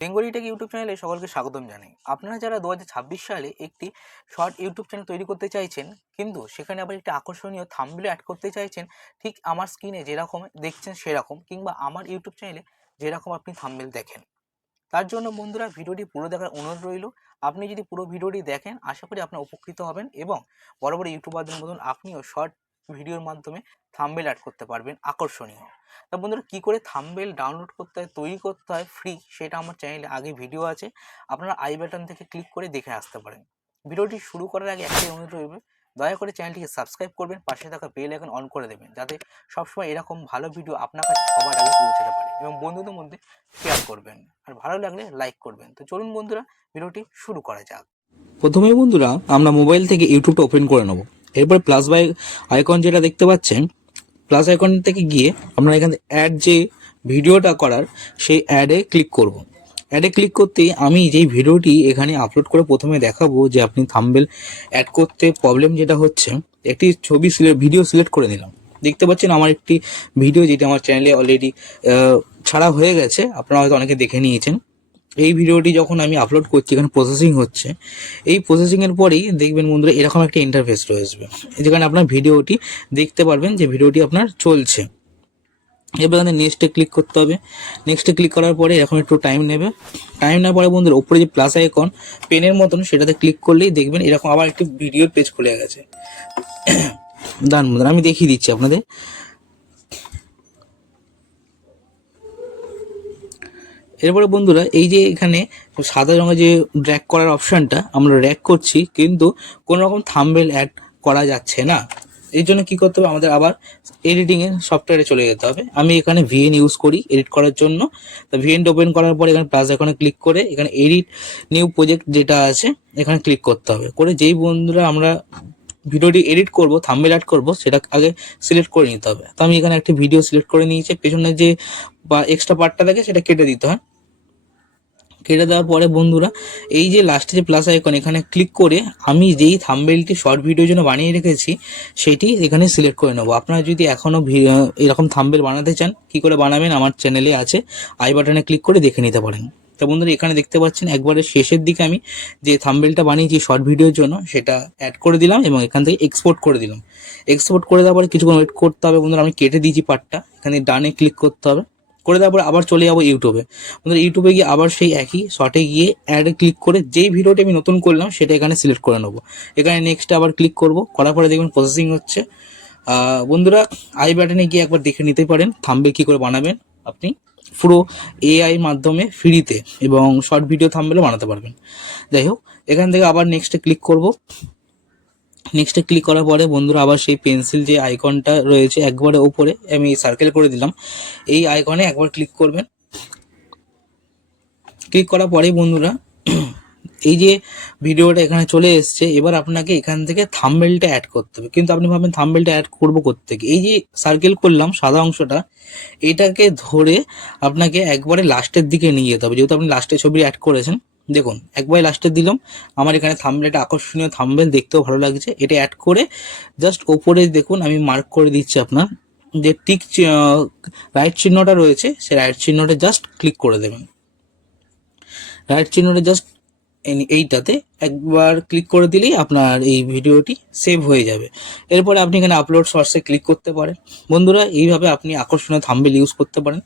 Bengali take YouTube চ্যানেলে সকলকে স্বাগতম জানাই। আপনারা যারা 2026 সালে একটি শর্ট ইউটিউব চ্যানেল তৈরি করতে চাইছেন, কিন্তু সেখানে আবার একটি আকর্ষণীয় থাম্বনেল অ্যাড করতে চাইছেন, ঠিক আমার স্ক্রিনে যেরকম দেখছেন সেরকম, কিংবা আমার ইউটিউব চ্যানেলে যেরকম আপনি থাম্বনেল দেখেন, তার জন্য বন্ধুরা ভিডিওটি পুরো দেখার অনুরোধ রইল। আপনি যদি পুরো ভিডিওটি দেখেন, আশা করি আপনার উপকৃত হবেন এবং বড় বড় ইউটিউবারদের মতন আপনিও শর্ট ভিডিওর মাধ্যমে থাম্বনেল অ্যাড করতে পারবেন আকর্ষণীয়। তা বন্ধুরা, কী করে থাম্বনেল ডাউনলোড করতে হয়, তৈরি করতে হয় ফ্রি, সেটা আমার চ্যানেলে আগে ভিডিও আছে, আপনারা আই বাটন থেকে ক্লিক করে দেখে আসতে পারেন। ভিডিওটি শুরু করার আগে একটাই অনুরোধ রইবে, দয়া করে চ্যানেলটিকে সাবস্ক্রাইব করবেন, পাশে থাকা বেল আইকন অন করে দেবেন, যাতে সবসময় এরকম ভালো ভিডিও আপনার কাছে সবার আগে পৌঁছাতে পারে, এবং বন্ধুদের মধ্যে শেয়ার করবেন, আর ভালো লাগলে লাইক করবেন। তো চলুন বন্ধুরা, ভিডিওটি শুরু করা যাক। প্রথমেই বন্ধুরা আমরা মোবাইল থেকে ইউটিউবটা ওপেন করে নেব। এরপর প্লাস বাই আইকন যেটা দেখতে পাচ্ছেন, প্লাস আইকন থেকে গিয়ে আমরা এখানে অ্যাড যে ভিডিওটা করার সেই অ্যাডে ক্লিক করব। অ্যাডে ক্লিক করতে আমি যেই ভিডিওটি এখানে আপলোড করে প্রথমে দেখাবো যে আপনি থাম্বনেল অ্যাড করতে প্রবলেম যেটা হচ্ছে, একটি ছবি ভিডিও সিলেক্ট করে নিলাম। দেখতে পাচ্ছেন আমার একটি ভিডিও যেটা আমার চ্যানেলে অলরেডি ছাড়া হয়ে গেছে, আপনারা হয়তো অনেকে দেখে নিয়েছেন। এই ভিডিওটি যখন আমি আপলোড করছি, এখানে প্রসেসিং হচ্ছে। এই প্রসেসিংয়ের পরেই দেখবেন বন্ধুরা এরকম একটা ইন্টারফেস রয়েছে, যেখানে আপনার ভিডিওটি দেখতে পারবেন যে ভিডিওটি আপনার চলছে। এবার এখানে নেক্সটে ক্লিক করতে হবে। নেক্সটে ক্লিক করার পরে এরকম একটু টাইম নেবে। টাইম নেওয়ার পরে বন্ধুরা উপরে যে প্লাস আইকন পেনের মতন, সেটাতে ক্লিক করলেই দেখবেন এরকম আবার একটি ভিডিওর পেজ খুলে গেছে। দাঁড়ান বন্ধুরা, আমি দেখিয়ে দিচ্ছি আপনাদের। এরপরে বন্ধুরা এই যে এখানে সাদা রঙের যে ড্র্যাগ করার অপশানটা, আমরা ড্র্যাগ করছি কিন্তু কোনো রকম থাম্বনেল অ্যাড করা যাচ্ছে না। এই জন্য কী করতে হবে, আমাদের আবার এডিটিংয়ের সফটওয়্যারে চলে যেতে হবে। আমি এখানে ভিএন ইউজ করি এডিট করার জন্য। তো ভিএন ওপেন করার পরে এখানে প্লাস আইকনে ক্লিক করে এখানে এডিট নিউ প্রজেক্ট যেটা আছে এখানে ক্লিক করতে হবে। করে যেই বন্ধুরা আমরা ভিডিওটি এডিট করব, থাম্বনেল অ্যাড করব, সেটা আগে সিলেক্ট করে নিতে হবে। তো আমি এখানে একটি ভিডিও সিলেক্ট করে নিয়েছি, পেছনে যে বা এক্সট্রা পার্টটা থাকে সেটা কেটে দিতে হয়। কেটে দেওয়ার পরে বন্ধুরা এই যে লাস্টে যে প্লাস আইকন, এখানে ক্লিক করে আমি যেই থাম্বনেলটি শর্ট ভিডিওর জন্য বানিয়ে রেখেছি সেটি এখানে সিলেক্ট করে নেবো। আপনারা যদি এখনও এরকম থাম্বনেল বানাতে চান, কি করে বানাবেন আমার চ্যানেলে আছে, আই বাটনে ক্লিক করে দেখে নিতে পারেন। তো বন্ধুরা এখানে দেখতে পাচ্ছেন একবারে শেষের দিকে আমি যে থাম্বনেলটা বানিয়েছি শর্ট ভিডিওর জন্য সেটা অ্যাড করে দিলাম এবং এখান থেকে এক্সপোর্ট করে দিলাম। এক্সপোর্ট করে দেওয়ার পরে কিছুক্ষণ ওয়েট করতে হবে বন্ধুরা। আমি কেটে দিয়েছি পার্টটা, এখানে ডানে ক্লিক করতে হবে। করে দেওয়ার পর আবার চলে যাবো ইউটিউবে। আমাদের ইউটিউবে গিয়ে আবার সেই একই শর্টে গিয়ে অ্যাডে ক্লিক করে যেই ভিডিওটি আমি নতুন করলাম সেটা এখানে সিলেক্ট করে নেবো। এখানে নেক্সটে আবার ক্লিক করব, করার পরে দেখবেন প্রসেসিং হচ্ছে। বন্ধুরা আই বাটনে গিয়ে একবার দেখে নিতে পারেন থাম্বনেল কী করে বানাবেন আপনি পুরো এআই মাধ্যমে ফ্রিতে, এবং শর্ট ভিডিও থাম্বনেলও বানাতে পারবেন। যাই হোক, এখান থেকে আবার নেক্সটে ক্লিক করব। নেক্সটে ক্লিক করার পরে বন্ধুরা আবার সেই পেন্সিল যে আইকনটা রয়েছে একবারে ওপরে আমি সার্কেল করে দিলাম, এই আইকনে একবার ক্লিক করবেন। ক্লিক করার পরেই বন্ধুরা এই যে ভিডিওটা এখানে চলে এসছে। এবার আপনাকে এখান থেকে থাম্বনেলটা অ্যাড করতে হবে। কিন্তু আপনি ভাবেন থাম্বনেলটা অ্যাড করবো কোত্থেকে, এই যে সার্কেল করলাম সাদা অংশটা, এটাকে ধরে আপনাকে একবারে লাস্টের দিকে নিয়ে যেতে হবে। যেহেতু আপনি লাস্টে ছবি অ্যাড করেছেন, দেখুন একবারে লাস্টে দিলাম। আমার এখানে থাম্বনেলটা আকর্ষণীয় থাম্বনেল, দেখতেও ভালো লাগছে। এটা অ্যাড করে জাস্ট ওপরে দেখুন আমি মার্ক করে দিচ্ছি, আপনার যে টিক রাইট চিহ্নটা রয়েছে সেই রাইট চিহ্নটা জাস্ট ক্লিক করে দেবেন। রাইট চিহ্নটা জাস্ট এইটাতে একবার ক্লিক করে দিলেই আপনার এই ভিডিওটি সেভ হয়ে যাবে। এরপরে আপনি এখানে আপলোড সোর্সে ক্লিক করতে পারেন। বন্ধুরা এইভাবে আপনি আকর্ষণীয় থাম্বনেল ইউজ করতে পারেন।